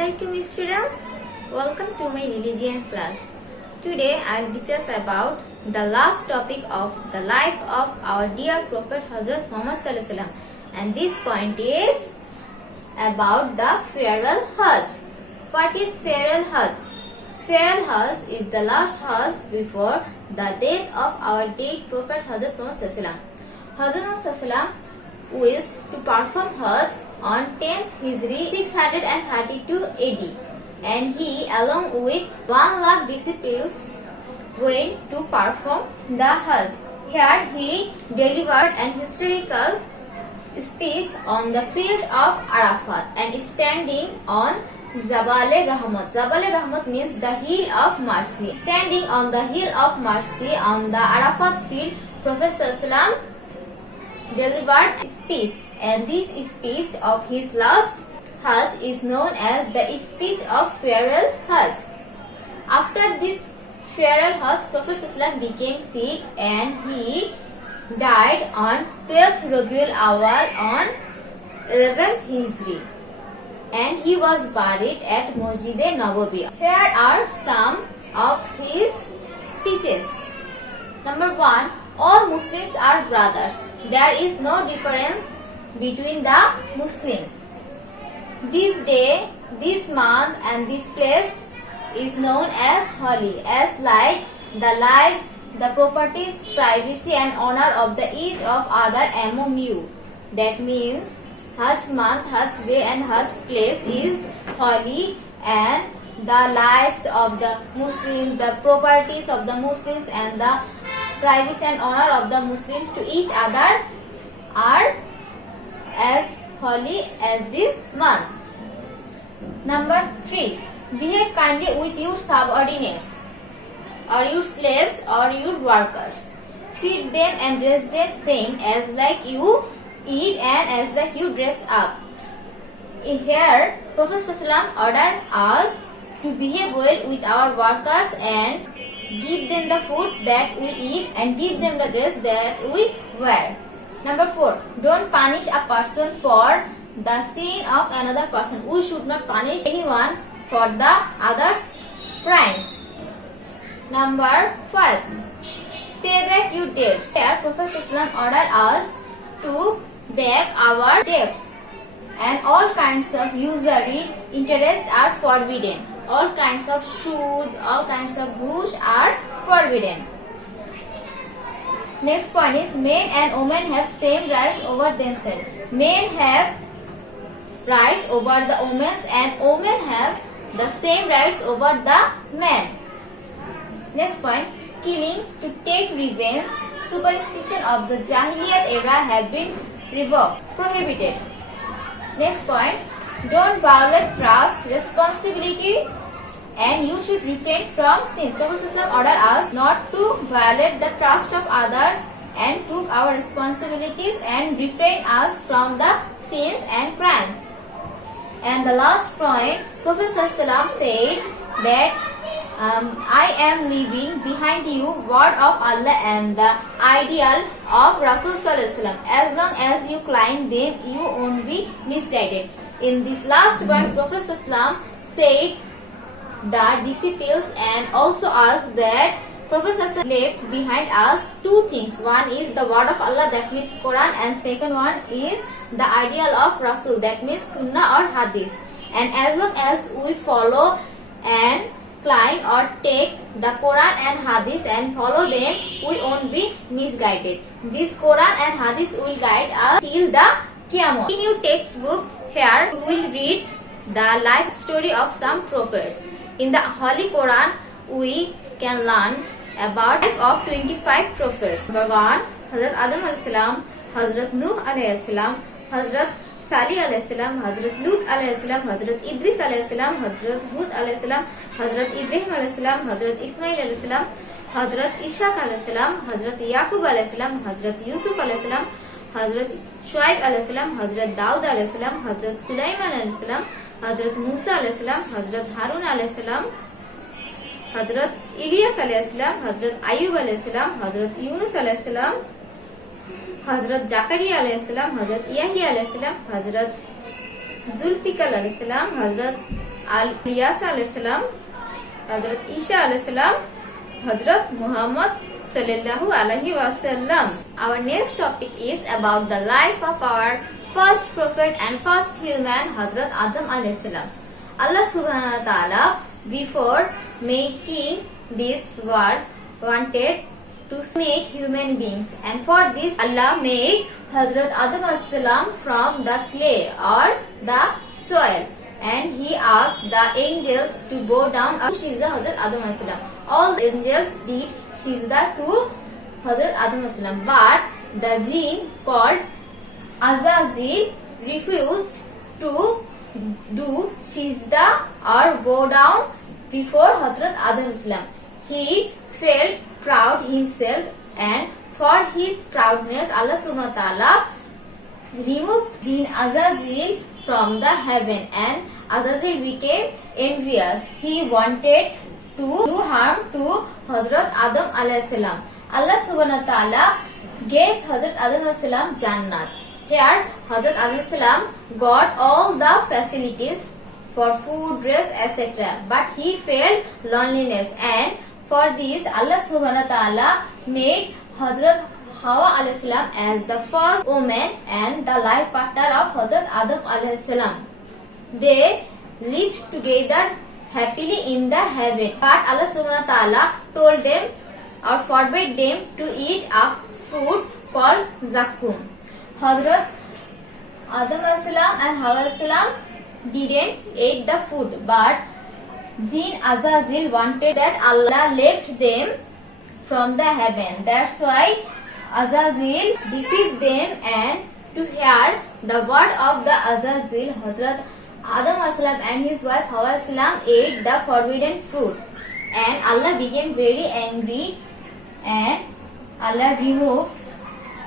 Assalamualaikum students. Welcome to my religion class. Today I will discuss about the last topic of the life of our dear Prophet Hazrat Muhammad Sallallahu Alaihi Wasallam, and this point is about the farewell Hajj. What is farewell Hajj? Farewell Hajj is the last Hajj before the death of our dead Prophet Hazrat Muhammad Sallallahu Alaihi Wasallam. Hazrat Muhammad Sallallahu Alaihi Wasallam wished to perform Hajj on 10th Hijri 632 AD, and he along with 1 lakh disciples went to perform the Hajj. Here he delivered an historical speech on the field of Arafat and standing on Jabal-e-Rahmat. Jabal-e-Rahmat means the hill of mercy. Standing on the hill of mercy on the Arafat field, Prophet Sallallahu Alaihi Wasallam delivered speech, and this speech of his last Hajj is known as the speech of farewell Hajj. After this farewell Hajj, Prophet ﷺ became sick and he died on 12th Rabiul Awal on 11th Hijri, and he was buried at Masjid-e-Nabawi. Here are some of his speeches. Number 1. All Muslims are brothers. There is no difference between the Muslims. This day, this month and this place is known as holy, as like the lives, the properties, privacy and honor of the each of other among you. That means Hajj month, Hajj day and Hajj place is holy, and the lives of the Muslims, the properties of the Muslims and the privacy and honor of the Muslims to each other are as holy as this month. Number 3. Behave kindly with your subordinates or your slaves or your workers. Feed them, embrace them, same as like you eat and as like you dress up. Here, Prophet ﷺ ordered us to behave well with our workers and give them the food that we eat and give them the dress that we wear. Number 4. Don't punish a person for the sin of another person. We should not punish anyone for the other's crimes. Number 5. Pay back your debts. Here, Prophet ﷺ ordered us to back our debts, and all kinds of usury interest are forbidden. All kinds of shoot, all kinds of ghoosh are forbidden. Next point is men and women have same rights over themselves. Men have rights over the women and women have the same rights over the men. Next point, killings to take revenge, superstition of the Jahiliyat era have been revoked, prohibited. Next point, don't violate trust, responsibility, and you should refrain from sins. Prophet ﷺ ordered us not to violate the trust of others and took our responsibilities and refrain us from the sins and crimes. And the last point, Prophet ﷺ said that I am leaving behind you word of Allah and the ideal of Rasul Sallallahu Alaihi Wasallam. As long as you climb them, you won't be misguided. In this last one, Prophet ﷺ said the disciples and also us that Prophet ﷺ left behind us two things. One is the word of Allah, that means Quran, and second one is the ideal of Rasul, that means Sunnah or Hadith. And as long as we follow and climb or take the Quran and Hadith and follow them, we won't be misguided. This Quran and Hadith will guide us till the Qiyamah. In your textbook, here you will read the life story of some prophets. In the Holy Quran, we can learn about life of 25 prophets. Number 1, Hazrat Adam alayhi salam, Hazrat Nuh alayhi salam, Hazrat Salih alayhi salam, Hazrat Lut alayhi salam, Hazrat Idris alayhi salam, Hazrat Hud alayhi salam, Hazrat Ibrahim alayhi salam, Hazrat Ismail alayhi salam, Hazrat Ishaq alayhi salam, Hazrat Yaqub alayhi salam, Hazrat Yusuf alayhi salam, Hazrat Shuaib alayhi salam, Hazrat Daud alayhi salam, Hazrat Sulaiman alayhi salam, Hazrat Musa alayhi salam, Hazrat Harun alayhi salam, Hazrat Ilyas alayhi salam, Hazrat Ayub alayhi salam, Hazrat Yunus alayhi salam, Hazrat Zakaria alayhi salam, Hazrat Yahya alayhi salam, Hazrat Zulfikar alayhi salam, Hazrat Ilyas alayhi salam, Hazrat Isa alayhi salam, Hazrat Muhammad sallallahu alaihi wasallam. Our next topic is about the life of our first prophet and first human, Hazrat Adam alayhi salam. Allah subhanahu wa ta'ala, before making this world, wanted to make human beings, and for this Allah made Hazrat Adam alayhi salam from the clay or the soil, and he asked the angels to bow down or Shizda Hazrat Adam alayhi salam. All the angels did Shizda to Hazrat Adam alayhi salam, but the jinn called Azazil refused to do Shizda or bow down before Hazrat Adam alayhi salam. He felt proud himself, and for his proudness Allah subhanahu wa ta'ala removed jinn Azazil from the heaven, and Azazil became envious. He wanted to do harm to Hazrat Adam alayhi salam. Allah subhanahu wa ta'ala gave Hazrat Adam alayhi salam Jannat. Here Hazrat Adam alayhi salam got all the facilities for food, dress, etc. But he felt loneliness, and for this Allah subhanahu wa ta'ala made Hazrat Hawa alayhi salam as the first woman and the life partner of Hazrat Adam alayhi salam. They lived together happily in the heaven, but Allah subhanahu wa ta'ala told them or forbade them to eat a fruit called zakum. Hazrat Adam alayhi salam and Hawa alayhi salam didn't eat the food, but jinn Azazil wanted that Allah left them from the heaven. That's why Azazil deceived them, and to hear the word of the Azazil, Hazrat Adam alayhi salam and his wife Hawa alayhi salam ate the forbidden fruit, and Allah became very angry, and Allah removed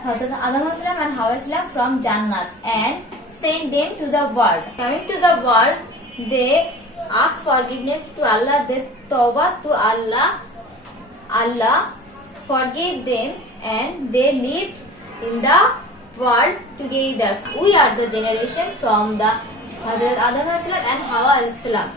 Hazrat Adam alayhi salam and Hawa alayhi salam from Jannat and sent them to the world. Coming to the world, they asked forgiveness to Allah, they tawbah to Allah. Allah forgave them, and they lived in the world together. We are the generation from the Hazrat Adam alayhi salam and Hawa alayhi salam.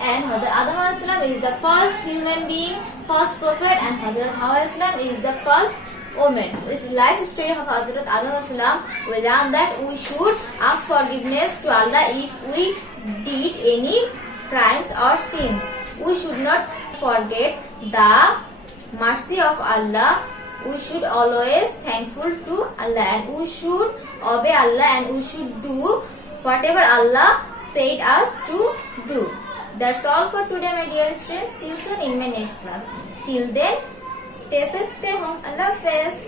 And Hazrat Adam alayhi salam is the first human being, first prophet, and Hazrat Hawa alayhi salam is the first woman. It's life story of Hazrat Adam alayhi salam. Without that, we should ask forgiveness to Allah if we did any crimes or sins. We should not forget the mercy of Allah. We should always thankful to Allah, and we should obey Allah, and we should do whatever Allah said us to do. That's all for today, my dear students. See you soon in my next class. Till then, stay safe, stay home. Allah Hafiz.